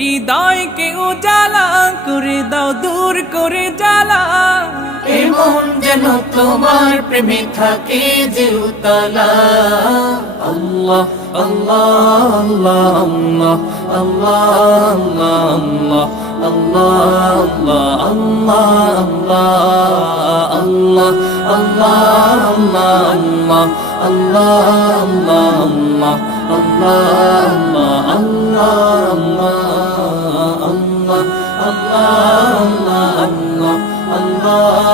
হৃদয়কে উজালা করে দাও, দূর করে জ্বালা। এমন যেন তোমার প্রেমে থাকে যে উতলা। আল্লাহ আল্লাহ আল্লাহ আল্লাহ আল্লাহ আল্লাহ আল্লাহ আল্লাহ আল্লাহ আল্লাহ আল্লাহ আল্লাহ আল্লাহ আল্লাহ আল্লাহ আল্লাহ আল্লাহ